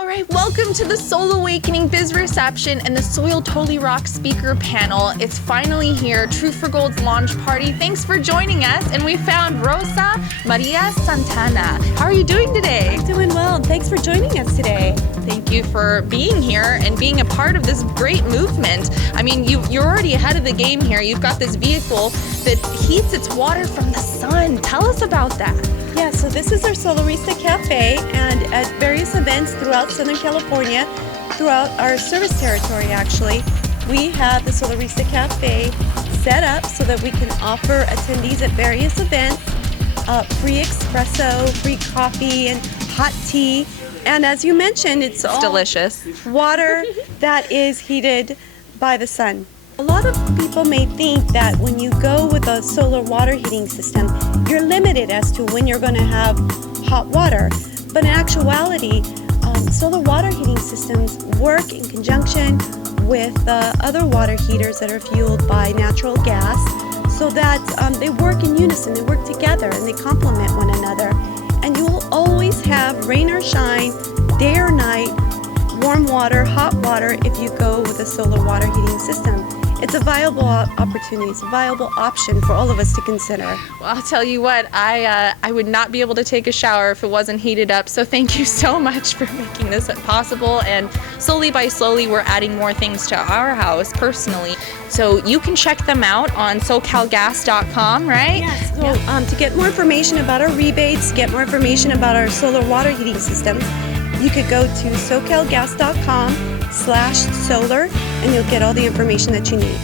All right, welcome to the Soul Awakening Biz Reception and the Soil Totally Rock speaker panel. It's finally here, Truth for Gold's launch party. Thanks for joining us, and we found Rosa Maria Santana. How are you doing today? I'm doing well, and thanks for joining us today. Thank you for being here and being a part of this great movement. I mean, you're already ahead of the game here. You've got this vehicle that heats its water from the sun. Tell us about that. Yeah, so this is our Solarista Cafe, and at various events throughout Southern California, throughout our service territory actually, we have the Solarista Cafe set up so that we can offer attendees at various events free espresso, free coffee, and hot tea. And as you mentioned, it's all delicious. Water that is heated by the sun. A lot of people may think that when you go with a solar water heating system, you're limited as to when you're going to have hot water. But in actuality, solar water heating systems work in conjunction with other water heaters that are fueled by natural gas, so that they work in unison, they work together, and they complement one another. And you will always have rain or shine, day or night, warm water, hot water if you go with a solar water heating system. It's a viable opportunity, it's a viable option for all of us to consider. Well, I'll tell you what, I would not be able to take a shower if it wasn't heated up, so thank you so much for making this possible. And slowly by slowly, we're adding more things to our house personally. So you can check them out on SoCalGas.com, right? Yes. So to get more information about our rebates, get more information about our solar water heating systems, you could go to SoCalGas.com/solar, and you'll get all the information that you need.